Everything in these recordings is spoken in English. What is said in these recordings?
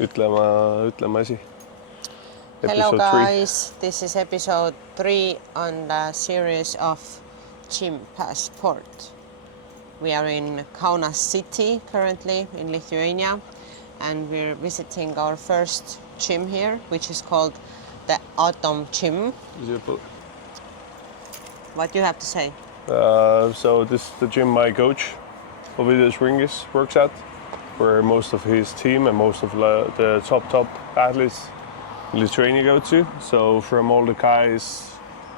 ütleme asi. Hello guys, this is episode 3 on the series of Gym Passport. We are in Kaunas city currently in Lithuania, and we're visiting our first gym here, which is called the Autumn Gym. What do you have to say? So this is the gym my coach, Ovidius Ringis, works at, where most of his team and most of the top athletes in Lithuania go to. So from all the guys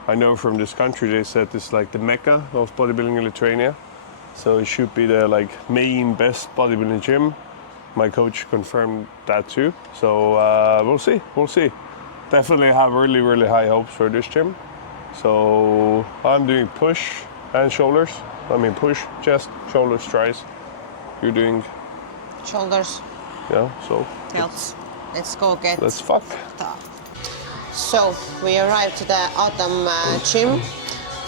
I know from this country, they said it's like the mecca of bodybuilding in Lithuania. So it should be the main best bodybuilding gym. My coach confirmed that too. So we'll see. Definitely have really high hopes for this gym. So I'm doing push and shoulders. I mean push, chest, shoulders, tries. You're doing shoulders. Yeah, so let's go get let's fuck. So we arrived to the Autumn Gym.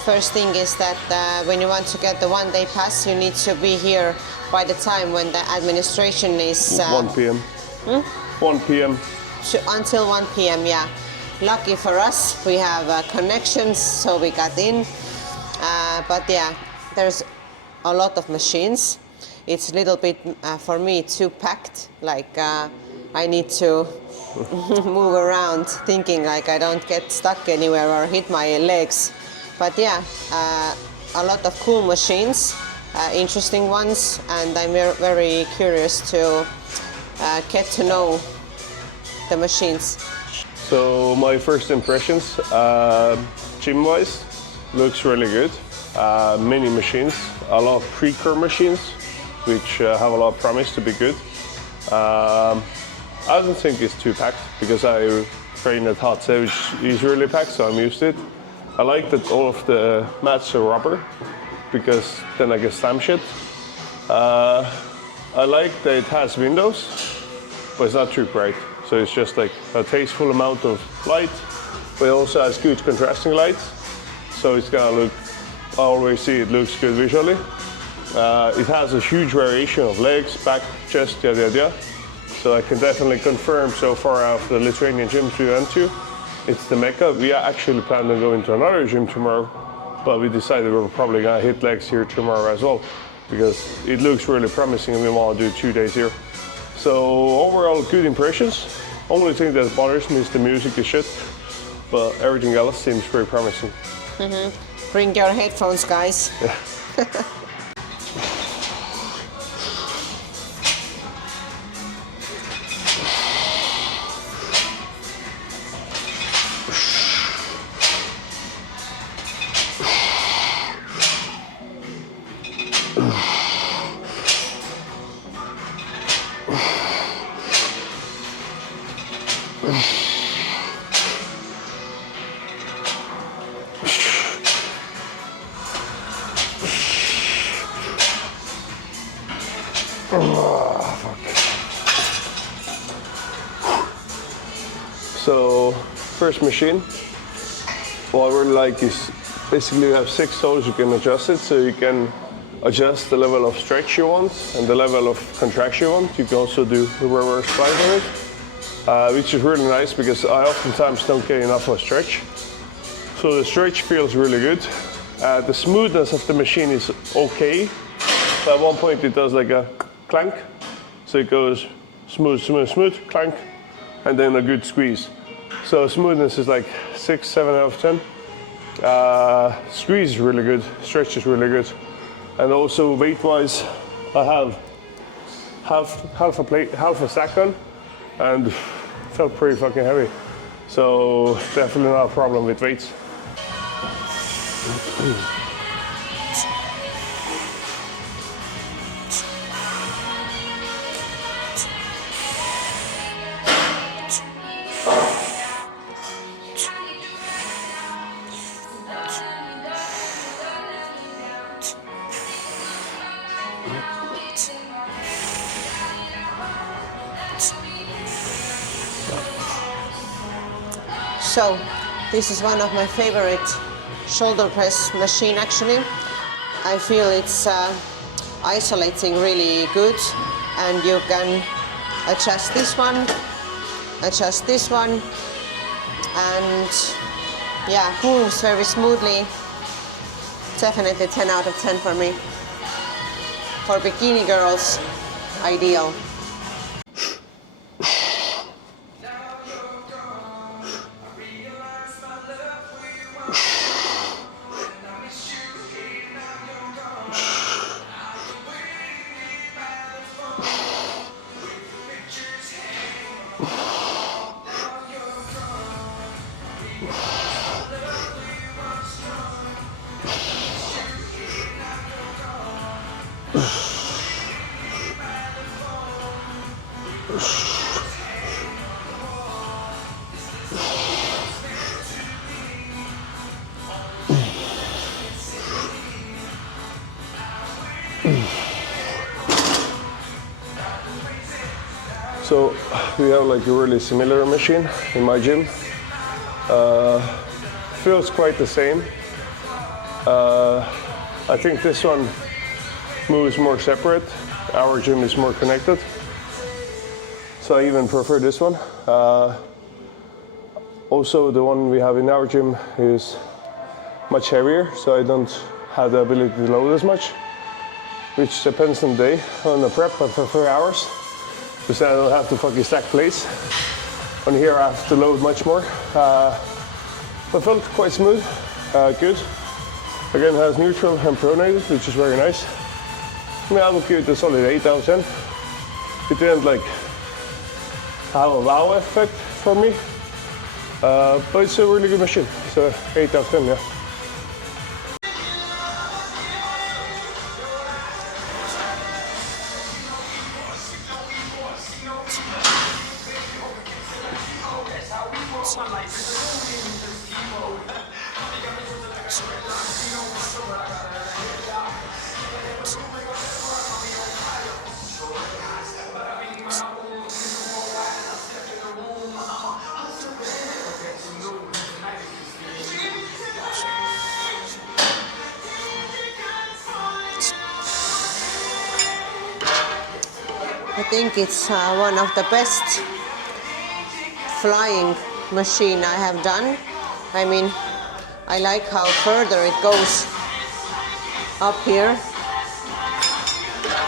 First thing is that when you want to get the one-day pass, you need to be here by the time when the administration is 1 p.m. 1 p.m. Until 1 p.m. Yeah. Lucky for us, we have connections, so we got in. But yeah, there's a lot of machines. It's a little bit for me too packed. I need to move around, thinking I don't get stuck anywhere or hit my legs. But yeah, a lot of cool machines, interesting ones, and I'm very curious to get to know the machines. So my first impressions, gym-wise, looks really good. Many machines, a lot of pre-core machines, which have a lot of promise to be good. I don't think it's too packed because I train at Hot Savage. It's really packed, so I'm used to it. I like that all of the mats are rubber because then I can slam shit. I like that it has windows, but it's not too bright. So it's just a tasteful amount of light, but it also has good contrasting lights. So it's gonna look, I always see it looks good visually. It has a huge variation of legs, back, chest, yada. So I can definitely confirm so far out of the Lithuanian gyms we went to, it's the mecca. We are actually planning on going to another gym tomorrow, but we decided we're probably gonna hit legs here tomorrow as well, because it looks really promising and we wanna do 2 days here. So overall, good impressions. Only thing that bothers me is the music is shit, but everything else seems very promising. Bring your headphones, guys. Yeah. So, first machine, what I really like is basically you have 6 holes you can adjust it, so you can adjust the level of stretch you want and the level of contraction you want. You can also do the reverse slide on it, which is really nice because I oftentimes don't get enough of a stretch. So the stretch feels really good. The smoothness of the machine is okay. So at one point it does like a clank. So it goes smooth, clank, and then a good squeeze. So smoothness is like 6, 7 out of 10. Squeeze is really good, stretch is really good. And also weight-wise, I have half a plate, half a sack on, and felt pretty fucking heavy. So definitely not a problem with weights. So this is one of my favorite shoulder press machine actually. I feel it's isolating really good, and you can adjust this one, adjust this one, and yeah, moves very smoothly. Definitely 10 out of 10 for me. For bikini girls, ideal. So we have like a really similar machine in my gym. Feels quite the same. I think this one moves more separate. Our gym is more connected. So I even prefer this one. Also, the one we have in our gym is much heavier, so I don't have the ability to load as much, which depends on the day. On the prep, I prefer ours, because then I don't have to fucking stack plates. On here, I have to load much more. But felt quite smooth, good. Again, has neutral and pronated, which is very nice. I mean, I would give it a solid 8 out of 10. It didn't like have a wow effect for me, but it's a really good machine. So 8 out of 10, yeah. I think it's one of the best flying machine I have done. I mean, I like how further it goes up here,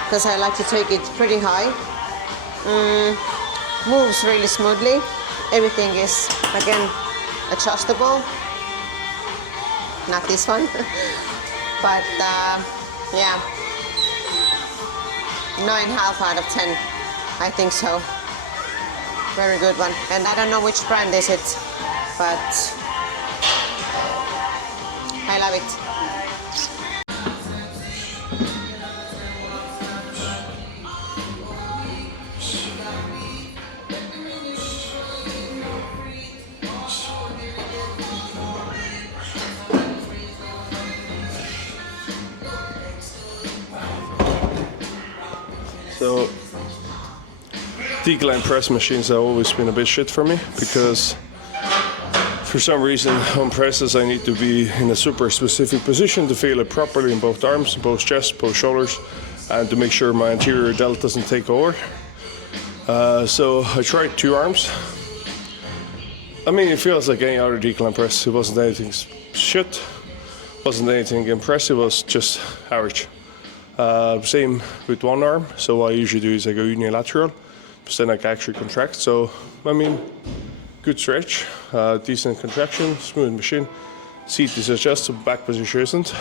because I like to take it pretty high. Moves really smoothly. Everything is, again, adjustable. Not this one, but yeah. 9.5 out of 10, I think so. Very good one. And I don't know which brand is it, but I love it. So, decline press machines have always been a bit shit for me, because for some reason on presses I need to be in a super specific position to feel it properly in both arms, both chest, both shoulders, and to make sure my anterior delt doesn't take over. So I tried 2 arms. I mean, it feels like any other decline press. It wasn't anything shit, wasn't anything impressive, it was just average. Same with 1 arm, so what I usually do is I go unilateral, but then I can actually contract. So, I mean, good stretch, decent contraction, smooth machine. Seat is adjustable, back position isn't.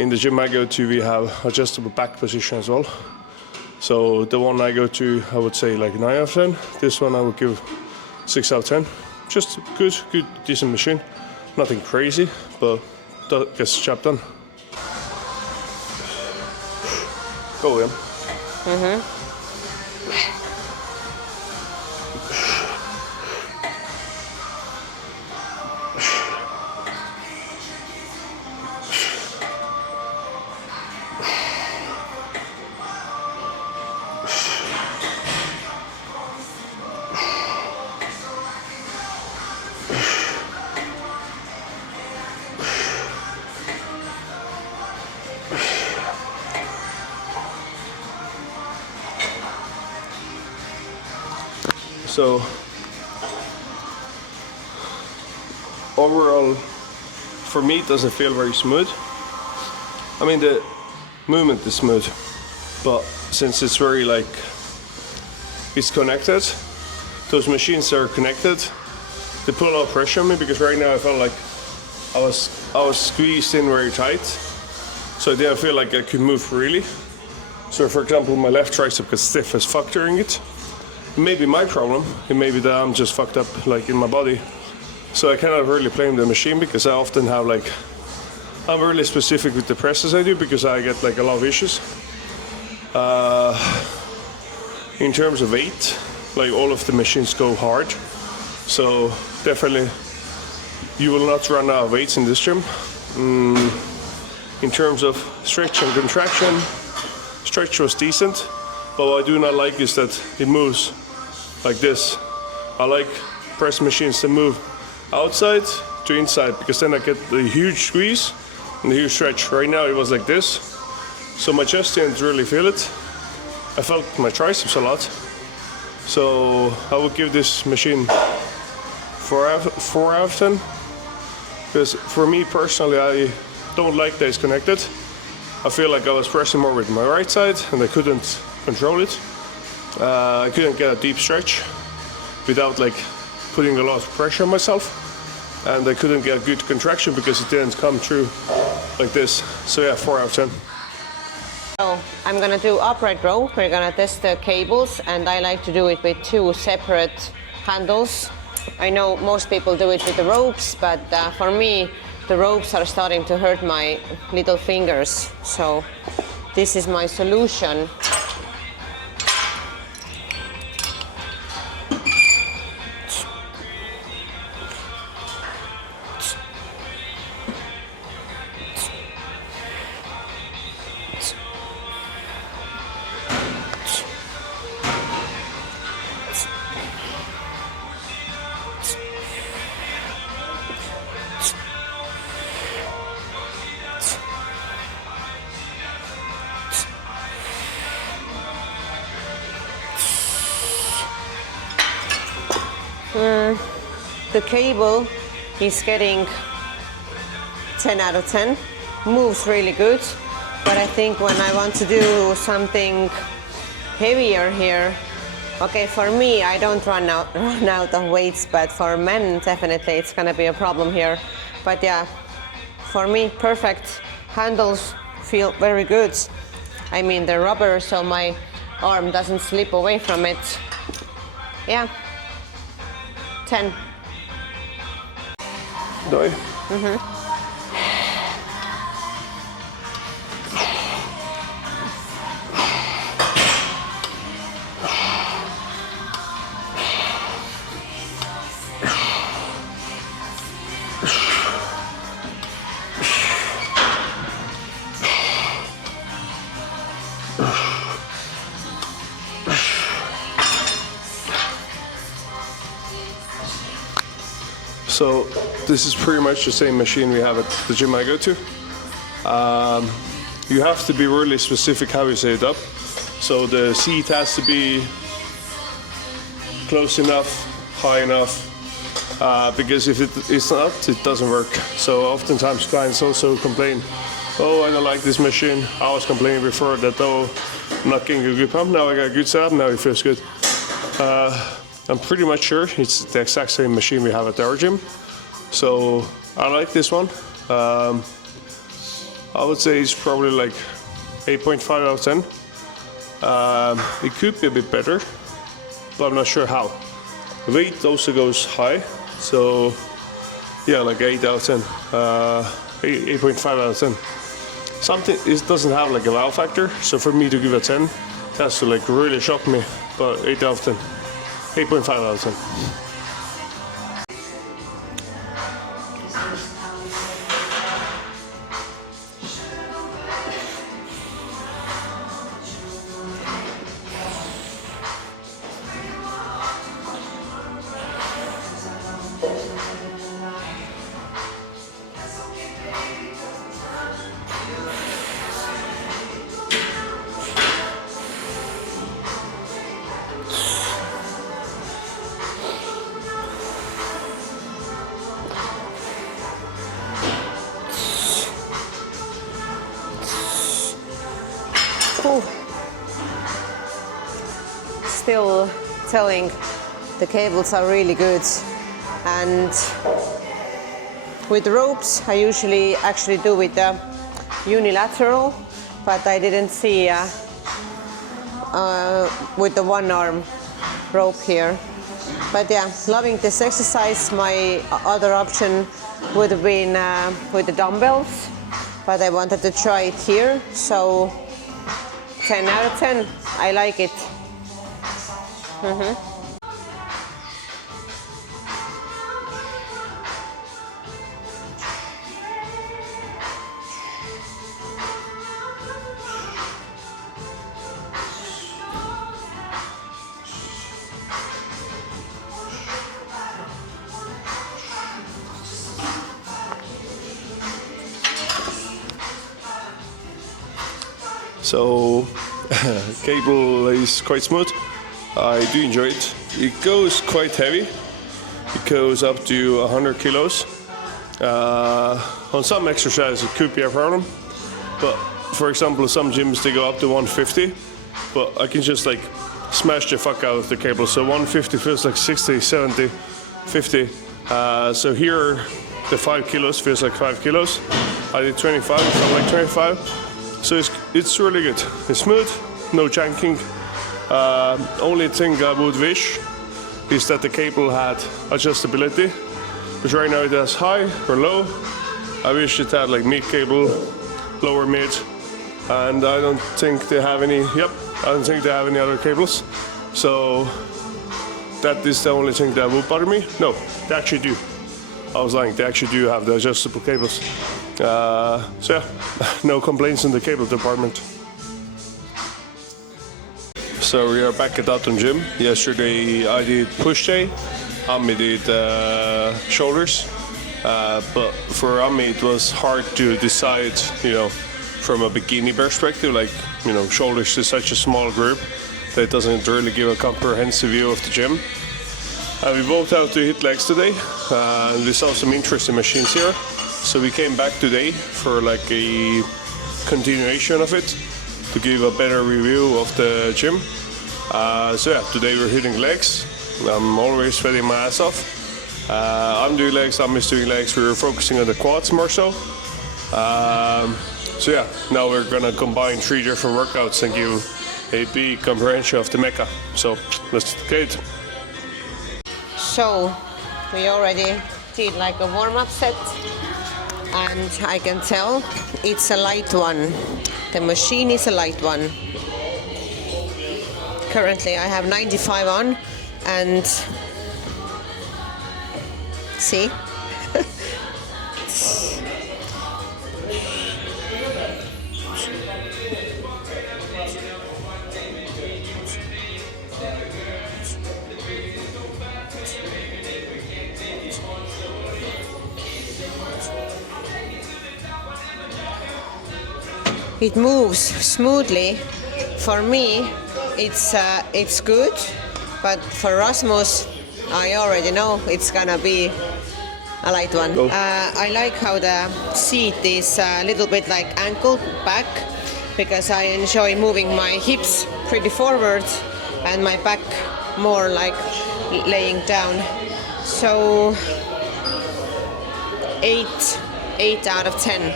In the gym I go to, we have adjustable back position as well. So the one I go to, I would say like 9 out of 10. This one I would give 6 out of 10. Just good, decent machine. Nothing crazy, but gets the job done. Go, William. So overall, for me, it doesn't feel very smooth. I mean, the movement is smooth, but since it's very like, it's connected, those machines are connected, they put a lot of pressure on me, because right now I felt like I was squeezed in very tight, so I didn't feel like I could move freely. So for example, my left tricep gets stiff as fuck during it. It may be my problem, it may be that I'm just fucked up like in my body. So I cannot really blame the machine, because I often have like, I'm really specific with the presses I do, because I get like a lot of issues. In terms of weight, like all of the machines go hard. So definitely you will not run out of weights in this gym. In terms of stretch and contraction, stretch was decent, but what I do not like is that it moves like this. I like press machines that move outside to inside, because then I get the huge squeeze and the huge stretch. Right now it was like this, so my chest didn't really feel it. I felt my triceps a lot. So I would give this machine 4 out of 10. Because for me personally, I don't like that it's connected. I feel like I was pressing more with my right side and I couldn't control it. I couldn't get a deep stretch without like putting a lot of pressure on myself. And I couldn't get a good contraction because it didn't come through like this. So yeah, 4 out of 10. So I'm gonna do upright row. We're gonna test the cables, and I like to do it with 2 separate handles. I know most people do it with the ropes, but for me, the ropes are starting to hurt my little fingers. So this is my solution. The cable is getting 10 out of 10, moves really good, but I think when I want to do something heavier here, okay, for me, I don't run out of weights, but for men, definitely it's gonna be a problem here. But yeah, for me, perfect. Handles feel very good. I mean, they're rubber, so my arm doesn't slip away from it. Yeah, 10. Doi. So this is pretty much the same machine we have at the gym I go to. You have to be really specific how you set it up. So the seat has to be close enough, high enough, because if it's not, it doesn't work. So oftentimes clients also complain, oh, I don't like this machine. I was complaining before that, oh, I'm not getting a good pump. Now I got a good setup, now it feels good. I'm pretty much sure it's the exact same machine we have at our gym. So I like this one. I would say it's probably like 8.5 out of 10. It could be a bit better, but I'm not sure how. The weight also goes high, so yeah, like 8 out of 10. 8.5 out of 10. Something, it doesn't have like a wow factor, so for me to give a 10, it has to like really shock me, but 8 out of 10. 8.5 out of 10. Whew. Still telling the cables are really good, and with ropes I usually actually do with the unilateral, but I didn't see with the one arm rope here. But yeah, loving this exercise. My other option would have been with the dumbbells, but I wanted to try it here, so 10 out of 10. I like it. So cable is quite smooth. I do enjoy it. It goes quite heavy. It goes up to 100 kilos. On some exercises it could be a problem, but for example some gyms they go up to 150, but I can just like smash the fuck out of the cable. So 150 feels like 60, 70, 50. So here the 5 kilos feels like 5 kilos. I did 25, it felt like 25. So it's really good. It's smooth, no janking. Only thing I would wish is that the cable had adjustability, but right now it has high or low. I wish it had like mid cable, lower mid, and I don't think they have any. I don't think they have any other cables. So that is the only thing that would bother me. No, they actually do. I was lying. They actually do have the adjustable cables. So yeah, no complaints in the cable department. So we are back at Atom Gym. Yesterday I did push day, Ami did shoulders, but for Ami it was hard to decide, from a bikini perspective, like, shoulders is such a small group that doesn't really give a comprehensive view of the gym. We both have to hit legs today, and we saw some interesting machines here. So we came back today for like a continuation of it to give a better review of the gym. So yeah, today we're hitting legs. I'm always sweating my ass off. I'm doing legs, I'm doing legs. We're focusing on the quads more so. So yeah, now we're gonna combine 3 different workouts and give a big comprehension of the mecca. So let's get it. So we already did like a warm-up set, and I can tell it's a light one. The machine is a light one. Currently I have 95 on, and see? It moves smoothly. For me, it's good, but for Rasmus, I already know it's gonna be a light one. I like how the seat is a little bit like angled back, because I enjoy moving my hips pretty forward and my back more like laying down. So 8 out of 10.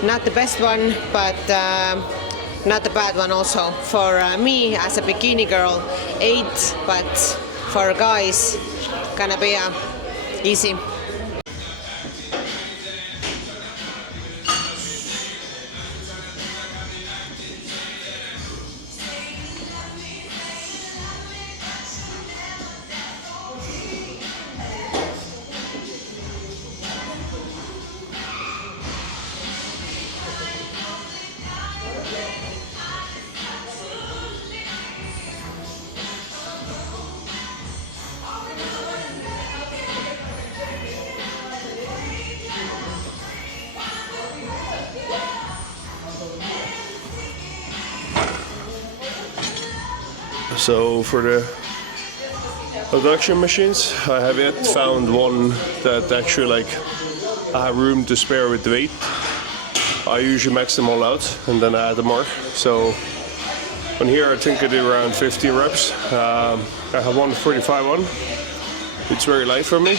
Not the best one, but not the bad one also. For me as a bikini girl, 8, but for guys, gonna be easy. So for the production machines, I have yet found one that actually like I have room to spare with the weight. I usually max them all out and then I add them more. So On here, I think I did around 15 reps. I have 145 on. It's very light for me.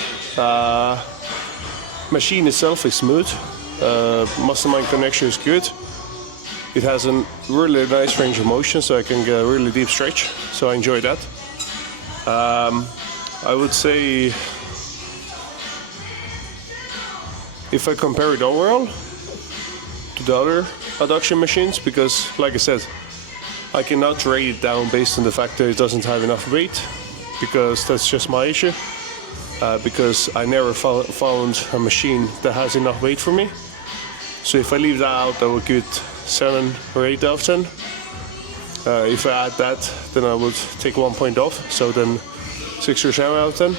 Machine itself is smooth. Muscle-mind connection is good. It has a really nice range of motion, so I can get a really deep stretch. So I enjoy that. I would say, if I compare it overall to the other adduction machines, because like I said, I cannot rate it down based on the fact that it doesn't have enough weight, because that's just my issue. Because I never found a machine that has enough weight for me. So if I leave that out, I would give it 7 or 8 out of 10. If I add that, then I would take 1 point off, so then 6 or 7 out of 10.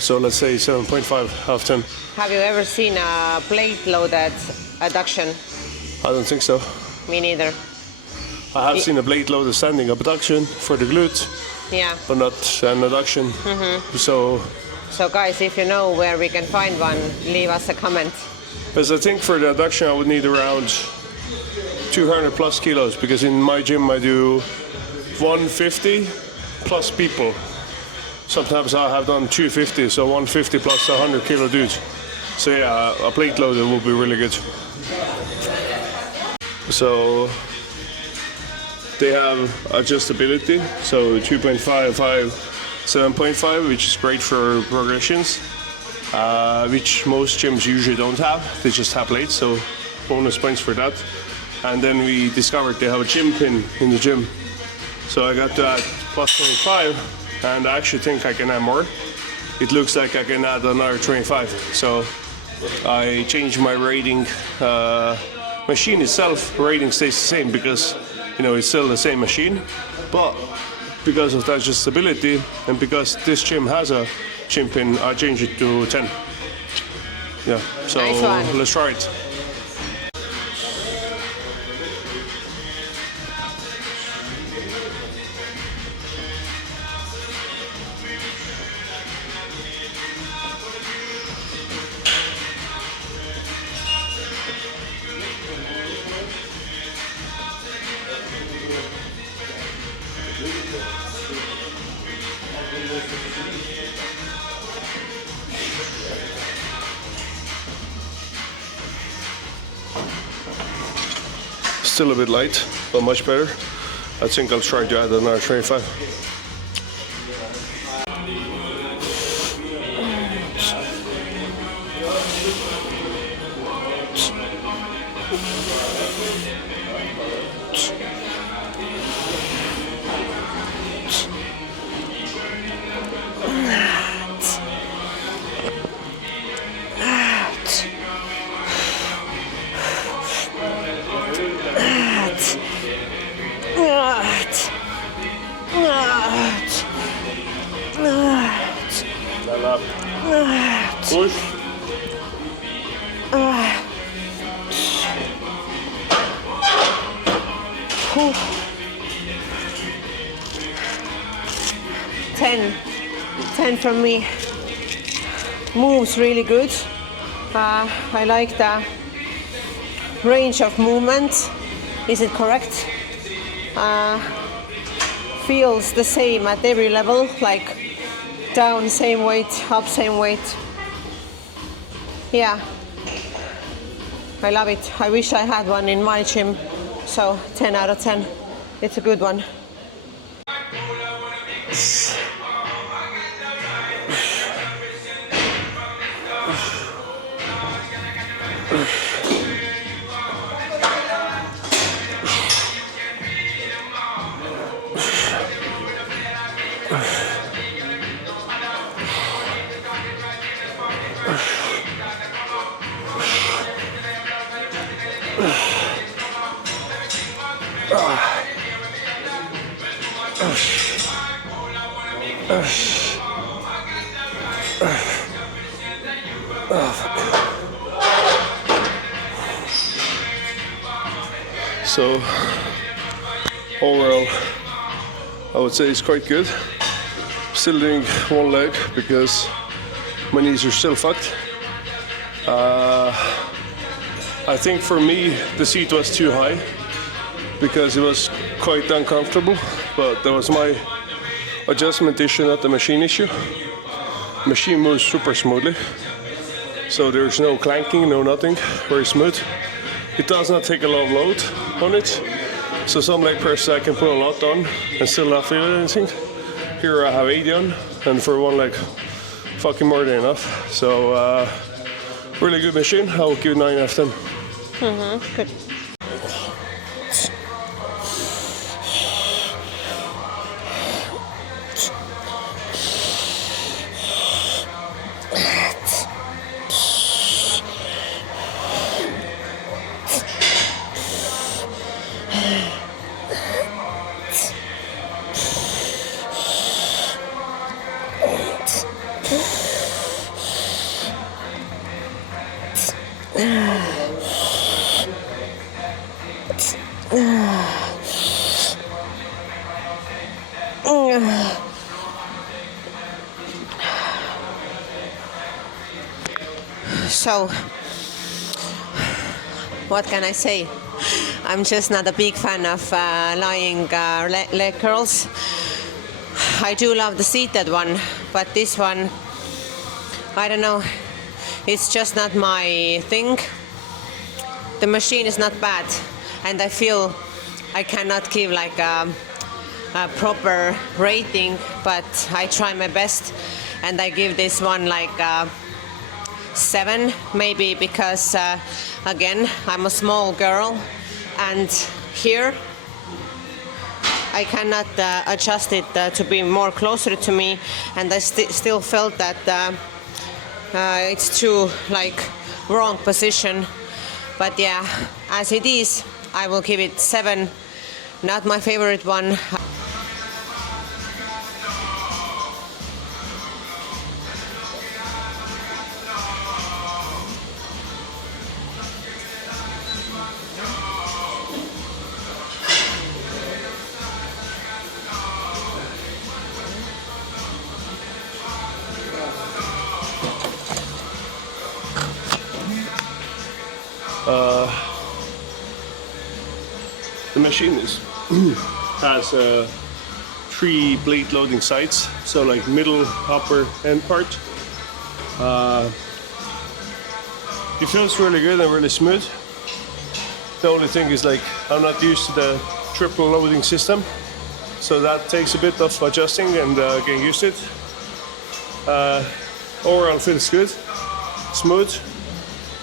So let's say 7.5 out of 10. Have you ever seen a plate-loaded adduction? I don't think so. Me neither. I have seen a plate-loaded standing abduction for the glutes, Yeah. but not an adduction. So guys, if you know where we can find one, leave us a comment. Because I think for the adduction I would need around 200 plus kilos, because in my gym I do 150 plus people. Sometimes I have done 250, so 150 plus 100 kilo dudes. So yeah, a plate loader will be really good. So they have adjustability, so 2.5, 5, 7.5, which is great for progressions, which most gyms usually don't have. They just have plates, so bonus points for that. And then we discovered they have a gym pin in the gym. So I got that plus 25, and I actually think I can add more. It looks like I can add another 25. So I changed my rating. Machine itself, rating stays the same because, you know, it's still the same machine. But because of that adjustability, and because this gym has a gym pin, I changed it to 10. Yeah, so nice one. Let's try it. Still a bit light, but much better. I think I'll try to add another 25. Push. 10 from me. Moves really good. I like the range of movement. Is it correct? Feels the same at every level, like down same weight, up same weight. Yeah, I love it. I wish I had one in my gym. So 10 out of 10. It's a good one. So overall, I would say it's quite good. Still doing one leg because my knees are still fucked. I think for me the seat was too high. because it was quite uncomfortable, but that was my adjustment issue, not the machine issue. Machine moves super smoothly, so there's no clanking, no nothing, very smooth. It does not take a lot of load on it, so some leg presses I can put a lot on and still not feel anything. Here I have 80 on, and for one leg, fucking more than enough. So really good machine. I will give it 9 out of 10. Good. So, what can I say? I'm just not a big fan of lying leg curls. I do love the seated one, but this one, I don't know, it's just not my thing. The machine is not bad, and I feel I cannot give like a proper rating, but I try my best, and I give this one like 7 maybe, because again, I'm a small girl, and here I cannot adjust it to be more closer to me, and I still felt that it's too like wrong position. But yeah, as it is, I will give it 7. Not my favorite one. The machine has 3 blade loading sides, so like middle, upper, end part. It feels really good and really smooth. The only thing is like I'm not used to the triple loading system, so that takes a bit of adjusting and getting used to it. Overall feels good, smooth.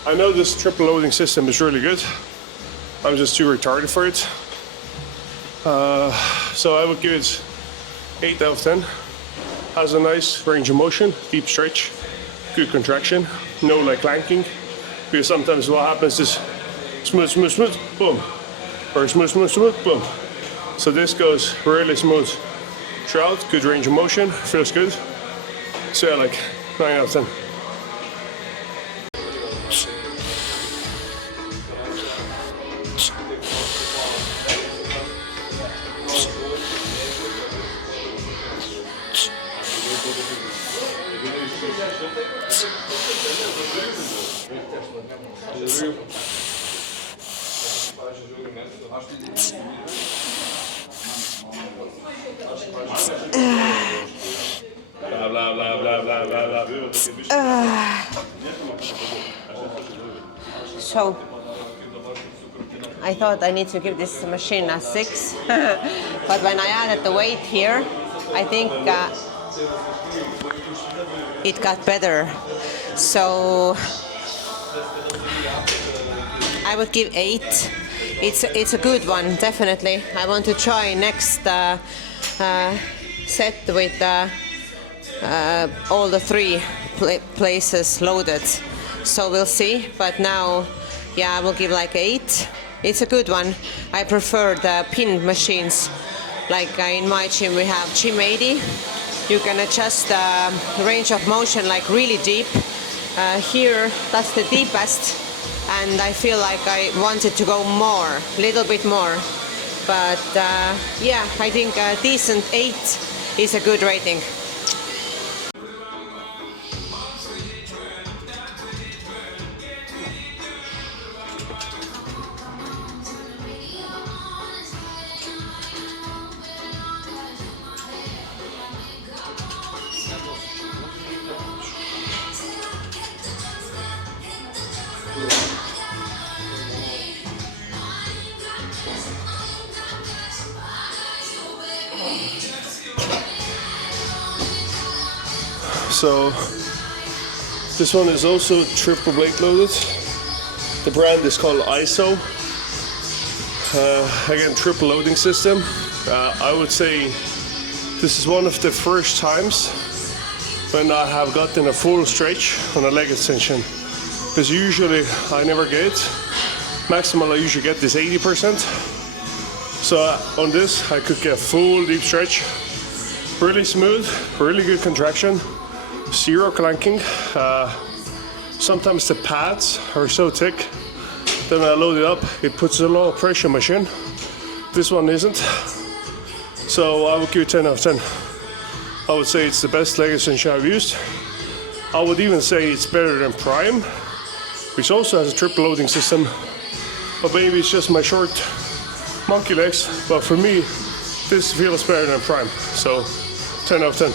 I know this triple loading system is really good. I'm just too retarded for it. So I would give it 8 out of 10. Has a nice range of motion, deep stretch, good contraction, no like clanking. Because sometimes what happens is smooth, smooth, smooth, boom. Or smooth, smooth, smooth, boom. So this goes really smooth throughout, good range of motion, feels good. So yeah, like 9 out of 10. Blah, blah, blah, blah, blah, blah. So I thought I need to give this machine a 6, but when I added the weight here, I think it got better. So I would give 8. It's a good one, definitely. I want to try next set with all the 3 places loaded. So we'll see. But now, yeah, I will give like 8. It's a good one. I prefer the pin machines. Like in my gym, we have Gym 80. You can adjust the range of motion like really deep. Here, that's the deepest. And I feel like I wanted to go more, little bit more. But yeah, I think a decent 8 is a good rating. So this one is also triple blade loaded. The brand is called ISO. Again, triple loading system. I would say this is one of the first times when I have gotten a full stretch on a leg extension. Because usually I never get it. Maximal I usually get is 80%. So on this I could get full deep stretch. Really smooth, really good contraction. Zero clanking. Sometimes the pads are so thick that when I load it up, it puts a low pressure machine. This one isn't. So I would give it 10 out of 10. I would say it's the best leg extension I've used. I would even say it's better than Prime, which also has a triple loading system. But maybe it's just my short monkey legs. But for me, this feels better than Prime. So 10 out of 10.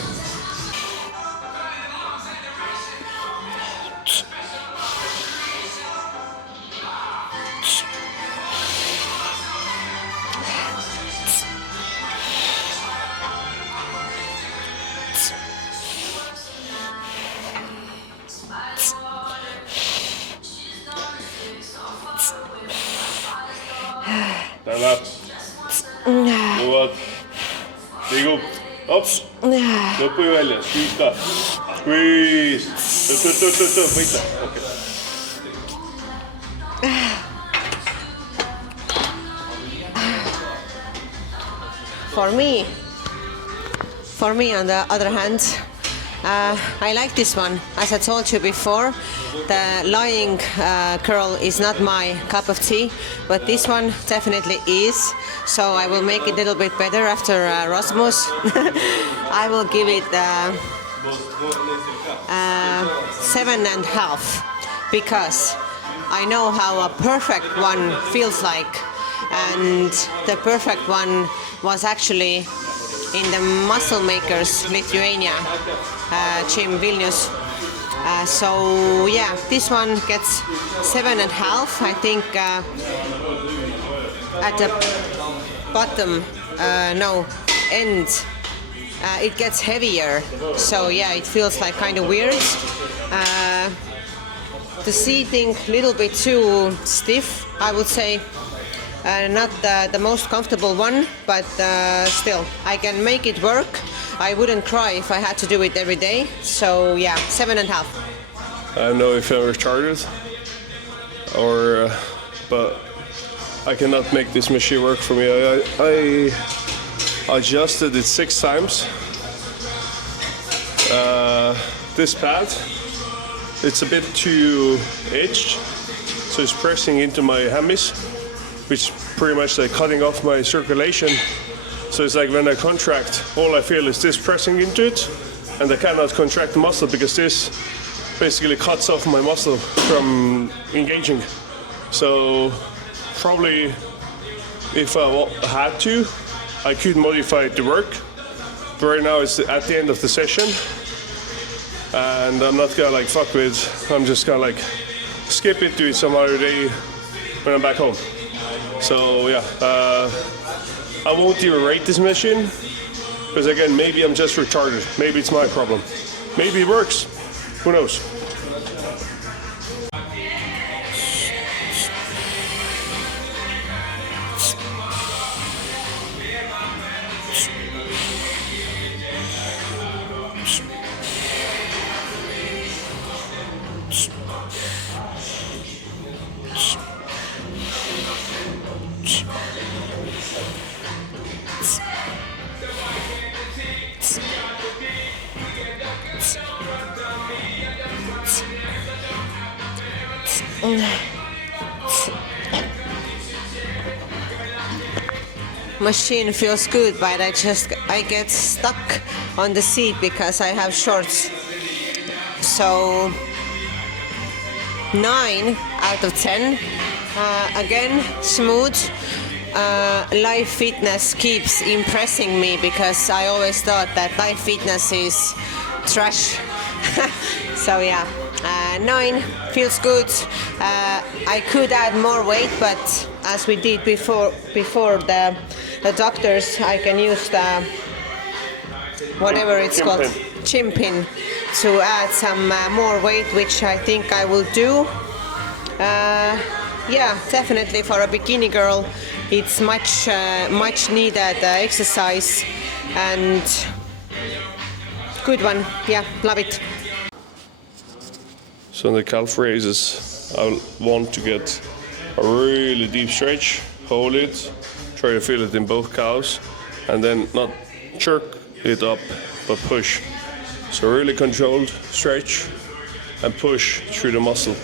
Stand up. Go up. Dig up. Up. Upp i välja. Squeeze up. Squeeze. Upp. Wait there. Okay. For me, on the other hand, I like this one. As I told you before, the lying curl is not my cup of tea, but this one definitely is. So I will make it a little bit better after Rasmus. I will give it 7.5 because I know how a perfect one feels like, and the perfect one was actually in the Muscle Makers Lithuania gym Vilnius. So yeah, this one gets 7.5. I think at the bottom, end, it gets heavier. So yeah, it feels like kind of weird. The seating a little bit too stiff, I would say. Not the most comfortable one, but still, I can make it work. I wouldn't cry if I had to do it every day. So yeah, 7.5. I don't know if I'm retarded or, but I cannot make this machine work for me. I adjusted it 6 times. This pad, it's a bit too edged, so it's pressing into my hammies, which pretty much like cutting off my circulation. So it's like when I contract, all I feel is this pressing into it, and I cannot contract the muscle because this basically cuts off my muscle from engaging. So probably if I had to, I could modify it to work. But right now it's at the end of the session, and I'm not gonna like fuck with. I'm just gonna like skip it, do it some other day when I'm back home. So yeah, I won't even rate this machine because again, maybe I'm just retarded. Maybe it's my problem. Maybe it works. Who knows? Machine feels good, but I get stuck on the seat because I have shorts. So 9 out of 10. Again, smooth. Live Fitness keeps impressing me because I always thought that Live Fitness is trash. So yeah, 9 feels good. I could add more weight, but as we did before the doctors, I can use the whatever it's called, chin pin, to add some more weight, which I think I will do. Yeah, definitely for a bikini girl, it's much needed exercise and good one. Yeah, love it. So in the calf raises, I want to get a really deep stretch, hold it, try to feel it in both calves, and then not jerk it up, but push. So really controlled stretch and push through the muscle.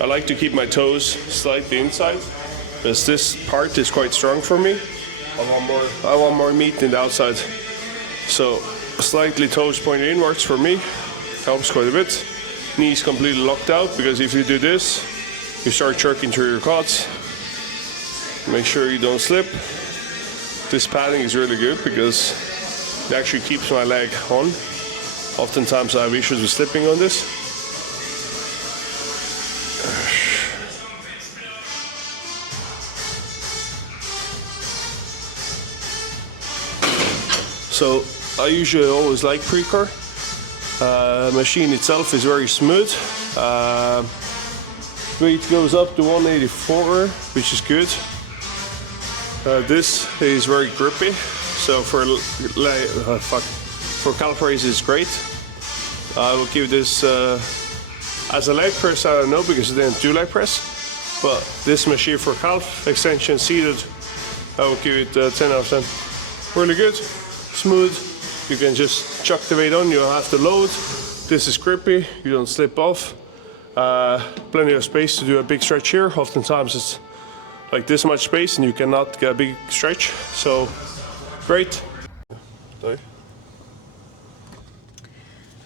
I like to keep my toes slightly inside, because this part is quite strong for me. I want more meat in the outside. So slightly toes pointed inwards for me helps quite a bit. Knees completely locked out, because if you do this, you start jerking through your quads. Make sure you don't slip. This padding is really good because it actually keeps my leg on. Oftentimes I have issues with slipping on this. So I usually always like Precor. Machine itself is very smooth. Weight goes up to 184, which is good. This is very grippy, so for calf raise it's great. I will give this as a leg press. I don't know because I didn't do leg press, but this machine for calf extension seated, I will give it 10 out of 10. Really good, smooth. You can just chuck the weight on. You don't have to load. This is grippy. You don't slip off. Plenty of space to do a big stretch here. Oftentimes it's like this much space and you cannot get a big stretch. So great.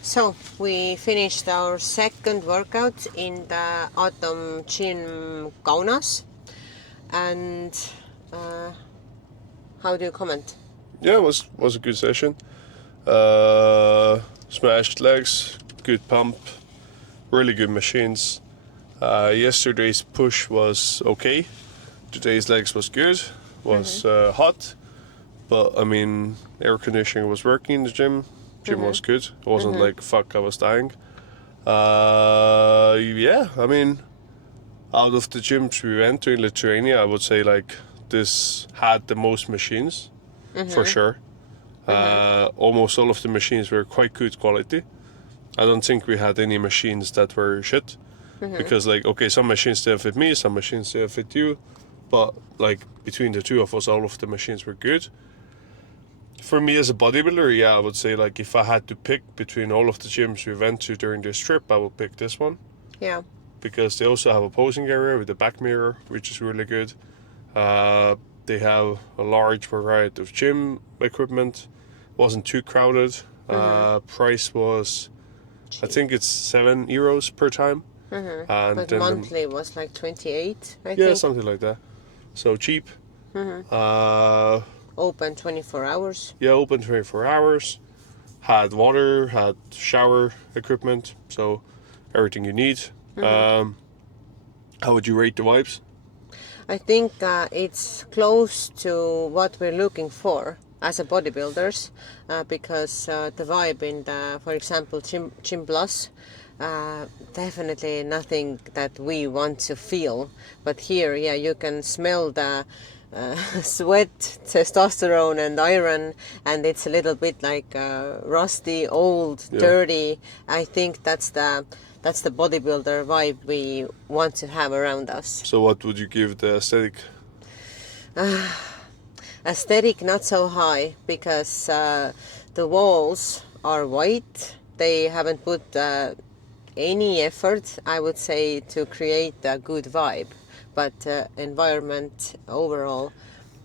So we finished our second workout in the autumn gym Kaunas. And how do you comment? Yeah, it was a good session. Smashed legs, good pump, really good machines. Yesterday's push was okay. Today's legs was good. Was hot, but I mean air conditioning was working in the gym. Gym was good. It wasn't like fuck I was dying. Yeah, I mean out of the gyms we went to in Lithuania, I would say like this had the most machines for sure. Almost all of the machines were quite good quality. I don't think we had any machines that were shit. Because like, okay, some machines still fit me, some machines still fit you. But like between the two of us, all of the machines were good. For me as a bodybuilder, yeah, I would say like if I had to pick between all of the gyms we went to during this trip, I would pick this one. Yeah. Because they also have a posing area with a back mirror, which is really good. They have a large variety of gym equipment. Wasn't too crowded. Price was, cheap. I think it's €7 per time. And but monthly was like 28, I think. Yeah, something like that. So cheap. Open 24 hours. Yeah, open 24 hours. Had water, had shower equipment, so everything you need. How would you rate the vibes? I think it's close to what we're looking for as a bodybuilders, because the vibe in the, for example, Gym Plus, definitely nothing that we want to feel. But here, yeah, you can smell the sweat, testosterone and iron, and it's a little bit like rusty, old, dirty. I think that's the bodybuilder vibe we want to have around us. So what would you give the aesthetic? Aesthetic not so high, because the walls are white. They haven't put any effort, I would say, to create a good vibe. But environment overall,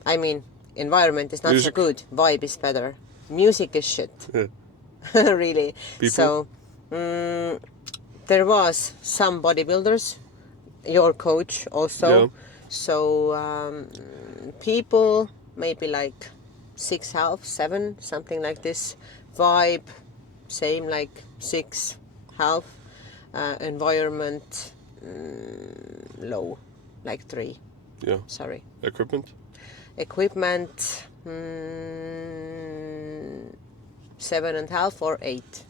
I mean, environment is not so good. Vibe is better. Music is shit. Yeah. Really. People? So there was some bodybuilders, your coach also. Yeah. So people maybe like 6.5, 7, something like this. Vibe, same like 6.5. Environment, low, like 3. Yeah. Sorry. Equipment? Equipment, 7.5 or 8.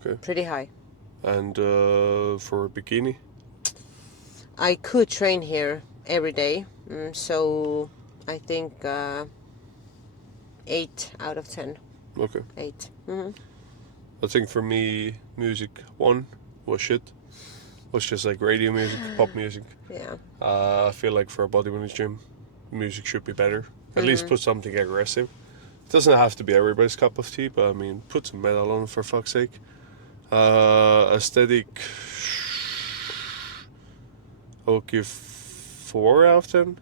Okay. Pretty high. And for a bikini? I could train here every day, so I think 8 out of 10. Okay. 8. I think for me, music 1 was shit. Was just like radio music, pop music. Yeah. I feel like for a bodybuilding gym, music should be better. At least put something aggressive. It doesn't have to be everybody's cup of tea, but I mean, put some metal on for fuck's sake. Aesthetic, I would give 4 out of 10.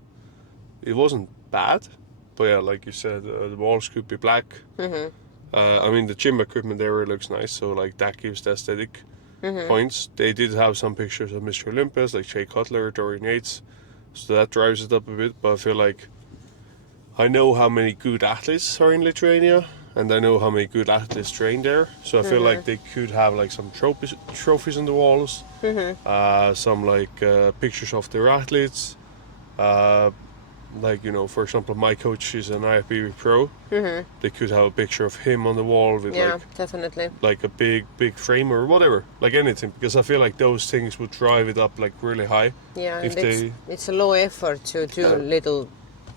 It wasn't bad, but yeah, like you said, the walls could be black. I mean, the gym equipment area looks nice, so like that gives the aesthetic points. They did have some pictures of Mr. Olympus, like Jay Cutler, Dorian Yates, so that drives it up a bit. But I feel like I know how many good athletes are in Lithuania, and I know how many good athletes train there. So I feel like they could have like some trophies on the walls, some like pictures of their athletes. Like, you know, for example, my coach is an IFBB pro. They could have a picture of him on the wall with Definitely. like a big frame or whatever, like anything, because I feel like those things would drive it up like really high. Yeah, if and it's a low effort to do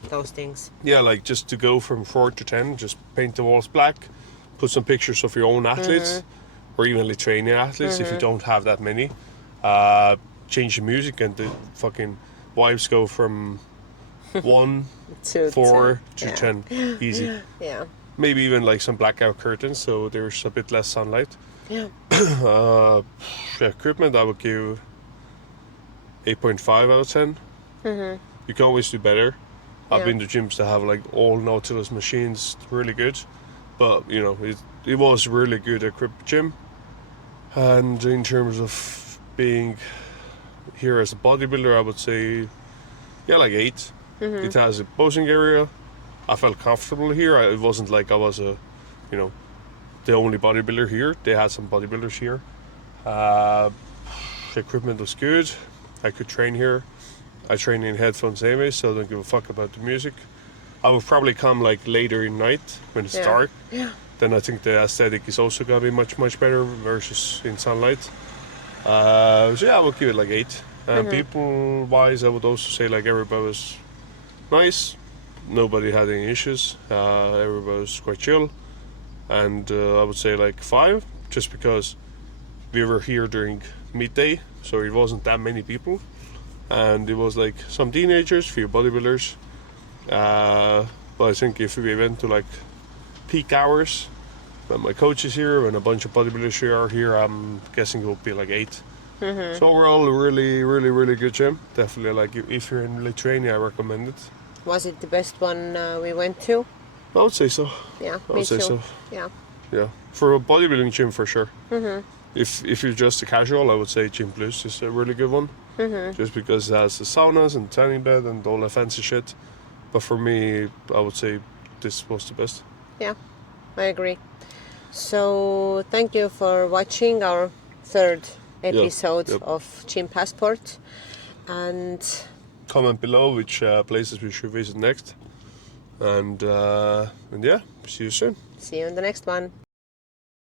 those things. Yeah, like just to go from 4 to 10, just paint the walls black, put some pictures of your own athletes, or even Lithuanian athletes if you don't have that many. Change the music and the fucking vibes go from 1, 4 to 10, easy. Yeah. Maybe even like some blackout curtains, so there's a bit less sunlight. Yeah. Equipment, I would give 8.5 out of 10. You can always do better. I've been to gyms that have like all Nautilus machines, really good, but you know, it was really good equipped gym. And in terms of being here as a bodybuilder, I would say, yeah, like 8. It has a posing area. I felt comfortable here. It wasn't like I was the only bodybuilder here. They had some bodybuilders here. The equipment was good. I could train here. I train in headphones anyway, so I don't give a fuck about the music. I would probably come like later in night when it's dark. Yeah. Then I think the aesthetic is also gonna be much better versus in sunlight. So yeah, I would give it like 8. And people wise, I would also say like everybody was nice. Nobody had any issues. Everybody was quite chill. And I would say like 5, just because we were here during midday, so it wasn't that many people. And it was like some teenagers, few bodybuilders. But I think if we went to like peak hours, when my coach is here, when a bunch of bodybuilders are here, I'm guessing it will be like 8. So overall, a really good gym. Definitely, like if you're in Lithuania, I recommend it. Was it the best one we went to? I would say so. Yeah, I would say so. Yeah. Yeah, for a bodybuilding gym for sure. If you're just a casual, I would say Gym Plus is a really good one. Just because it has the saunas and tanning bed and all that fancy shit. But for me, I would say this was the best. Yeah, I agree. So thank you for watching our 3rd episode of Gym Passport. And comment below which places we should visit next. And yeah, see you soon. See you in the next one.